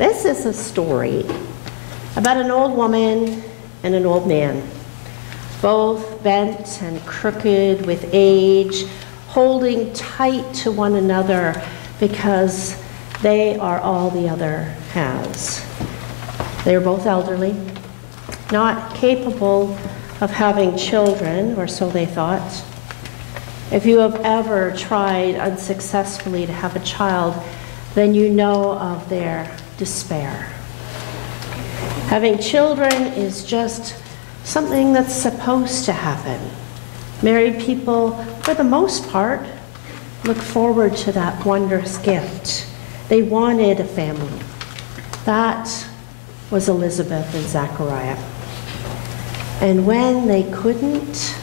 This is a story about an old woman and an old man, both bent and crooked with age, holding tight to one another because they are all the other has. They are both elderly, not capable of having children, or so they thought. If you have ever tried unsuccessfully to have a child, then you know of their despair. Having children is just something that's supposed to happen. Married people, for the most part, look forward to that wondrous gift. They wanted a family. That was Elizabeth and Zachariah. And when they couldn't,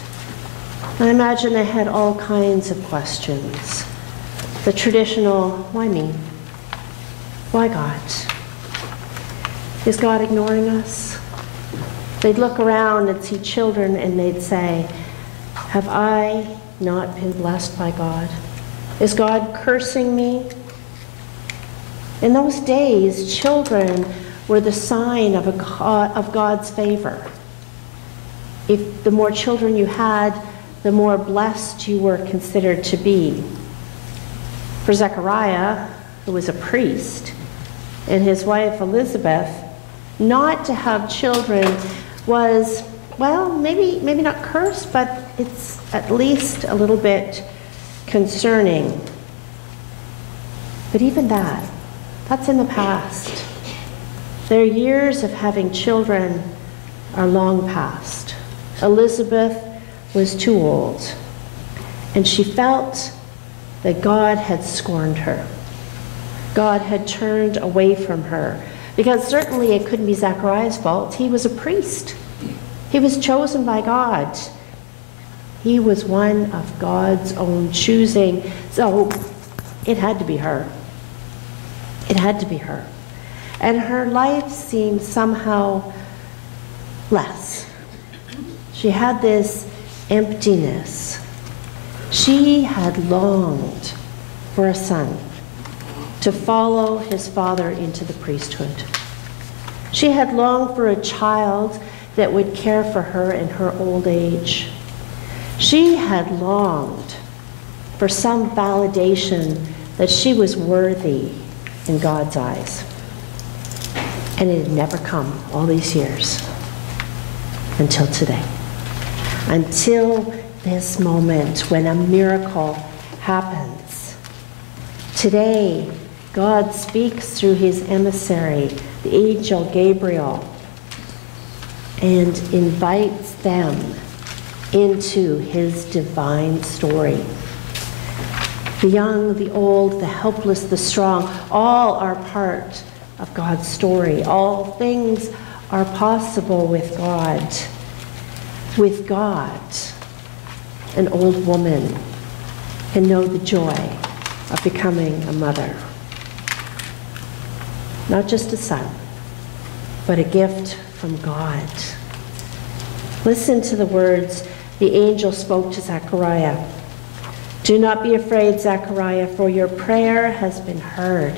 I imagine they had all kinds of questions. The traditional, why me? Why God? Is God ignoring us? They'd look around and see children and they'd say, have I not been blessed by God? Is God cursing me? In those days, children were the sign of God's favor. If the more children you had, the more blessed you were considered to be. For Zechariah, who was a priest, and his wife Elizabeth, not to have children was, well, maybe not cursed, but it's at least a little bit concerning. But even that's in the past. Their years of having children are long past. Elizabeth was too old, and she felt that God had scorned her. God had turned away from her, because certainly it couldn't be Zechariah's fault. He was a priest. He was chosen by God. He was one of God's own choosing, so it had to be her. It had to be her. And her life seemed somehow less. She had this emptiness. She had longed for a son to follow his father into the priesthood. She had longed for a child that would care for her in her old age. She had longed for some validation that she was worthy in God's eyes. And it had never come all these years until today. Until this moment when a miracle happens. Today, God speaks through his emissary, the angel Gabriel, and invites them into his divine story. The young, the old, the helpless, the strong, all are part of God's story. All things are possible with God. With God, an old woman can know the joy of becoming a mother. Not just a son, but a gift from God. Listen to the words the angel spoke to Zechariah. Do not be afraid, Zechariah, for your prayer has been heard.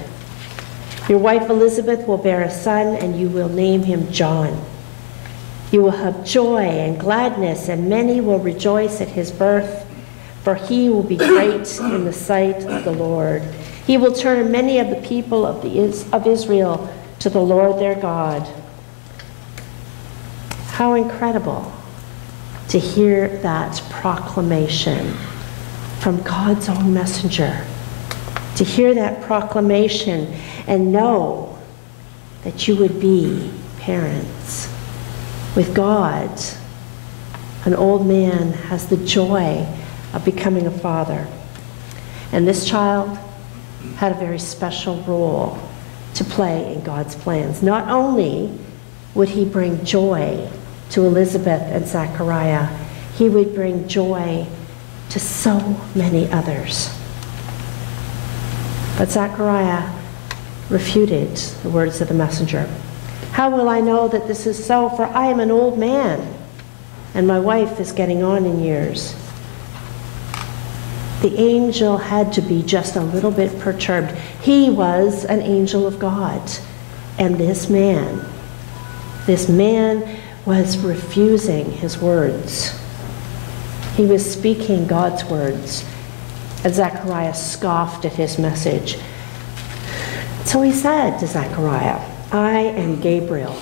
Your wife Elizabeth will bear a son, and you will name him John. You will have joy and gladness, and many will rejoice at his birth, for he will be great in the sight of the Lord. He will turn many of the people of Israel to the Lord their God. How incredible to hear that proclamation from God's own messenger. To hear that proclamation and know that you would be parents. With God, an old man has the joy of becoming a father. And this child had a very special role to play in God's plans. Not only would he bring joy to Elizabeth and Zechariah, he would bring joy to so many others. But Zechariah refuted the words of the messenger. How will I know that this is so? For I am an old man, and my wife is getting on in years. The angel had to be just a little bit perturbed. He was an angel of God, And this man was refusing his words. He was speaking God's words, and Zechariah scoffed at his message. So he said to Zechariah, I am Gabriel.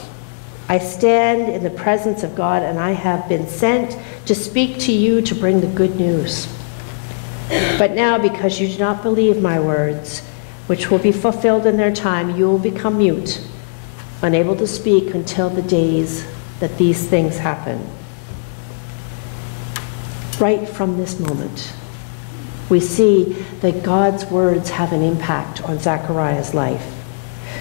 I stand in the presence of God, and I have been sent to speak to you to bring the good news. But now, because you do not believe my words, which will be fulfilled in their time, you will become mute, unable to speak until the days that these things happen. Right from this moment, we see that God's words have an impact on Zechariah's life.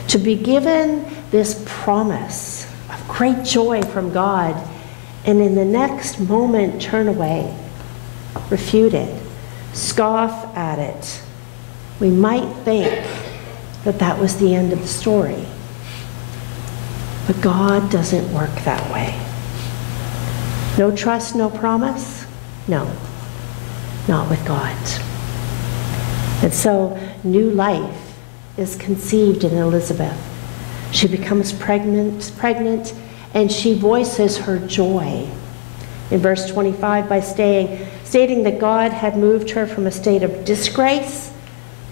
To be given this promise of great joy from God, and in the next moment turn away, refute it, scoff at it, we might think that that was the end of the story. But God doesn't work that way. No trust, no promise? No, not with God. And so new life is conceived in Elizabeth. She becomes pregnant, and she voices her joy in verse 25 by stating that God had moved her from a state of disgrace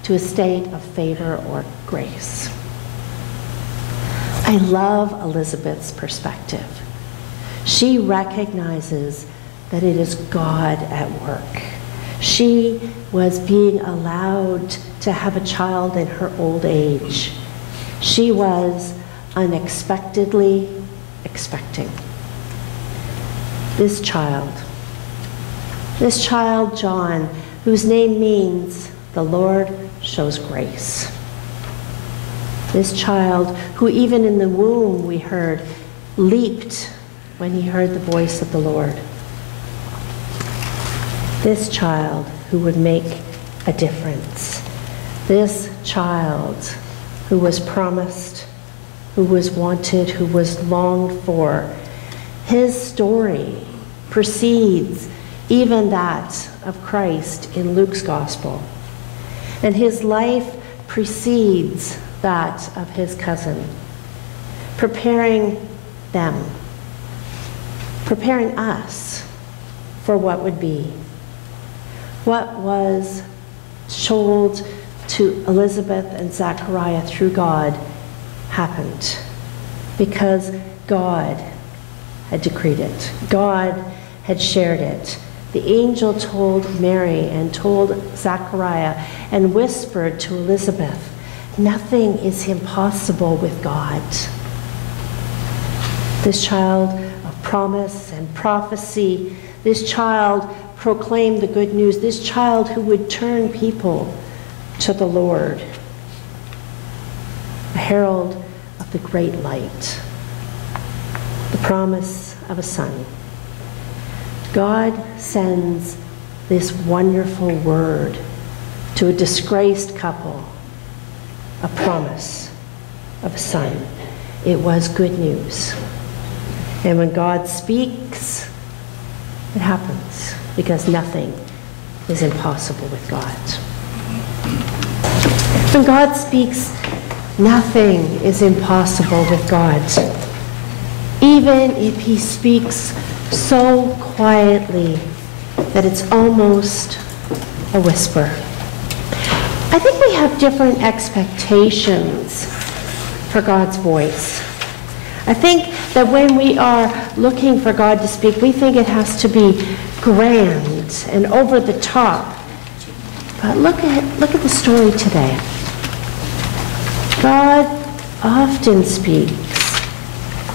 to a state of favor or grace. I love Elizabeth's perspective. She recognizes that it is God at work. She was being allowed to have a child in her old age. She was unexpectedly expecting. This child, John, whose name means the Lord shows grace. This child, who even in the womb, we heard, leaped when he heard the voice of the Lord. This child who would make a difference. This child who was promised, who was wanted, who was longed for. His story precedes even that of Christ in Luke's gospel. And his life precedes that of his cousin, preparing us for what would be. What was told to Elizabeth and Zechariah through God happened because God had decreed it. God had shared it. The angel told Mary and told Zechariah and whispered to Elizabeth, nothing is impossible with God. This child of promise and prophecy, this child proclaimed the good news, this child who would turn people to the Lord, a herald of the great light, the promise of a son. God sends this wonderful word to a disgraced couple, a promise of a son. It was good news. And when God speaks, it happens, because nothing is impossible with God. When God speaks, nothing is impossible with God. Even if he speaks so quietly that it's almost a whisper. I think we have different expectations for God's voice. I think that when we are looking for God to speak, we think it has to be grand and over the top. But look at the story today. God often speaks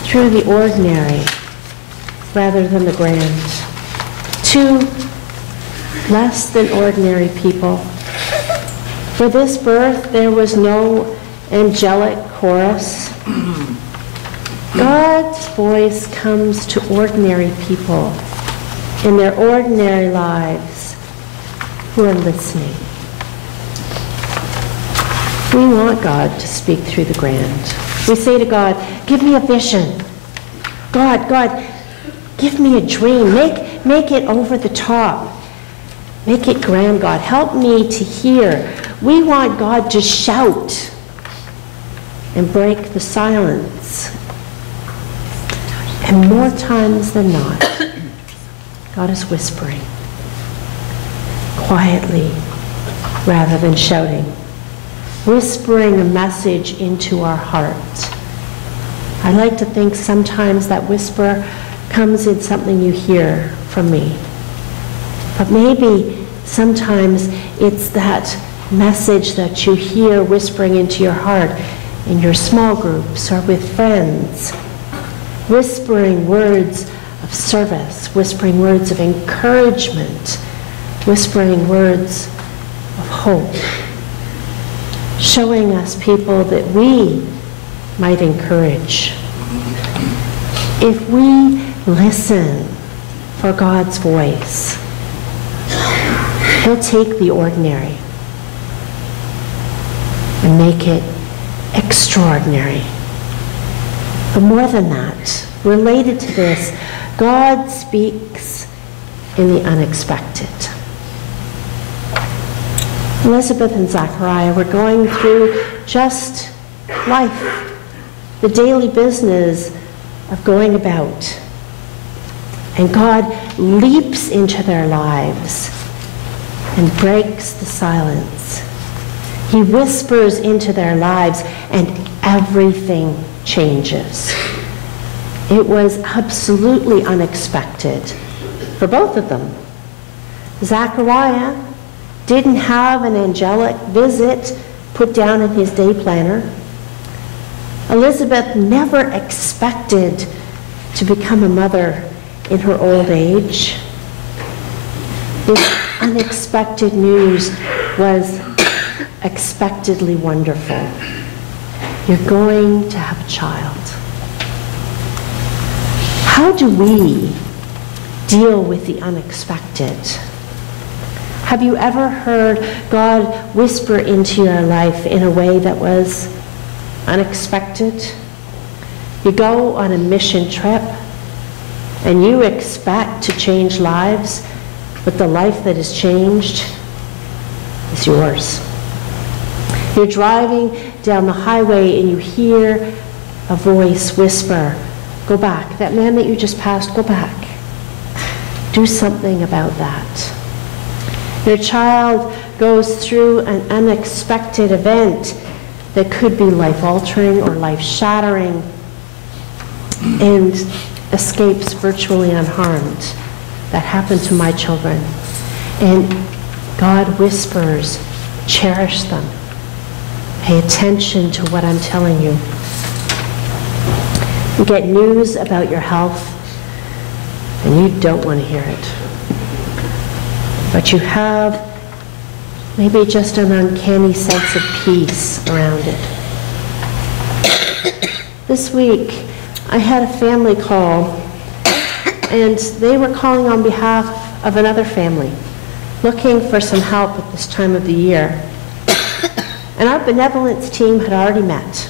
through the ordinary rather than the grand. Two less than ordinary people. For this birth, there was no angelic chorus. God's voice comes to ordinary people in their ordinary lives who are listening. We want God to speak through the grand. We say to God, give me a vision. God, give me a dream. Make it over the top. Make it grand, God. Help me to hear. We want God to shout. and break the silence. And more times than not, God is whispering quietly rather than shouting, whispering a message into our heart. I like to think sometimes that whisper comes in something you hear from me. But maybe sometimes it's that message that you hear whispering into your heart in your small groups or with friends, whispering words of service, whispering words of encouragement, whispering words of hope, showing us people that we might encourage. If we listen for God's voice, He'll take the ordinary and make it extraordinary. But more than that, related to this, God speaks in the unexpected. Elizabeth and Zachariah were going through just life, the daily business of going about. And God leaps into their lives and breaks the silence. He whispers into their lives and everything changes. It was absolutely unexpected for both of them. Zachariah didn't have an angelic visit put down in his day planner. Elizabeth never expected to become a mother in her old age. This unexpected news was expectedly wonderful. You're going to have a child. How do we deal with the unexpected? Have you ever heard God whisper into your life in a way that was unexpected? You go on a mission trip and you expect to change lives, but the life that is changed is yours. You're driving down the highway and you hear a voice whisper, "Go back. That man that you just passed, go back. Do something about that." Your child goes through an unexpected event that could be life-altering or life-shattering and escapes virtually unharmed. That happened to my children. And God whispers, cherish them. Pay attention to what I'm telling you. You get news about your health, and you don't want to hear it. But you have maybe just an uncanny sense of peace around it. This week, I had a family call, and they were calling on behalf of another family, looking for some help at this time of the year. And our benevolence team had already met.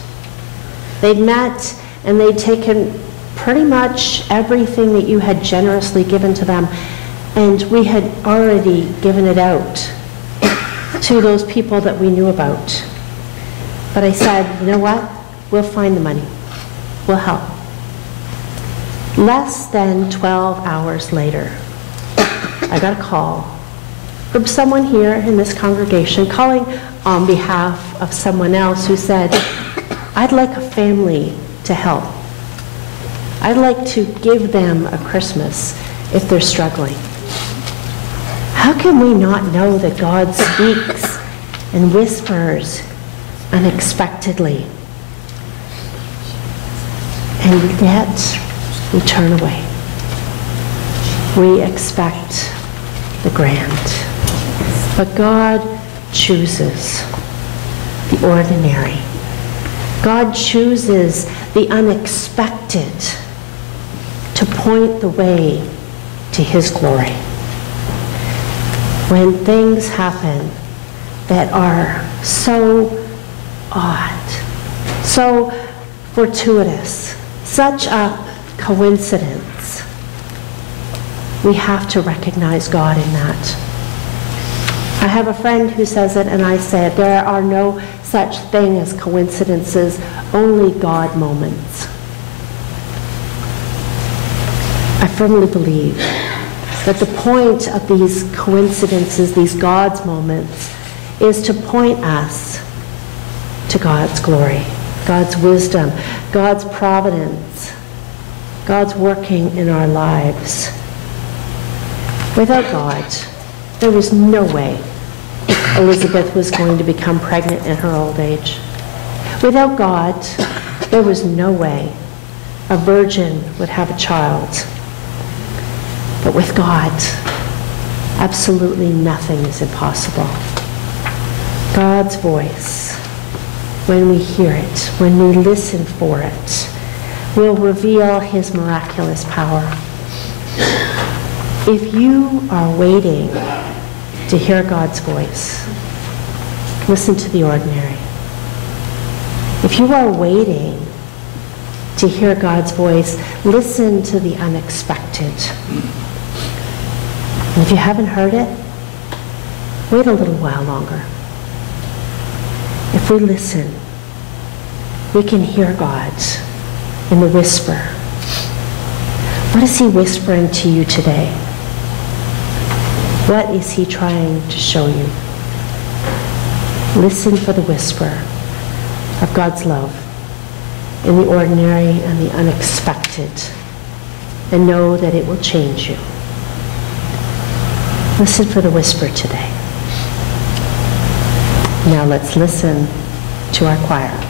They'd met and they'd taken pretty much everything that you had generously given to them, and we had already given it out to those people that we knew about. But I said, you know what? We'll find the money. We'll help. Less than 12 hours later, I got a call from someone here in this congregation calling on behalf of someone else who said, I'd like a family to help. I'd like to give them a Christmas if they're struggling. How can we not know that God speaks and whispers unexpectedly? And yet, we turn away. We expect the grand. But God chooses the ordinary. God chooses the unexpected to point the way to His glory. When things happen that are so odd, so fortuitous, such a coincidence, we have to recognize God in that. I have a friend who says it, and I say it, there are no such thing as coincidences, only God moments. I firmly believe that the point of these coincidences, these God's moments, is to point us to God's glory, God's wisdom, God's providence, God's working in our lives. Without God, there was no way Elizabeth was going to become pregnant in her old age. Without God, there was no way a virgin would have a child. But with God, absolutely nothing is impossible. God's voice, when we hear it, when we listen for it, will reveal his miraculous power. If you are waiting to hear God's voice, listen to the ordinary. If you are waiting to hear God's voice, listen to the unexpected. And if you haven't heard it, wait a little while longer. If we listen, we can hear God in the whisper. What is he whispering to you today? What is he trying to show you? Listen for the whisper of God's love in the ordinary and the unexpected, and know that it will change you. Listen for the whisper today. Now let's listen to our choir.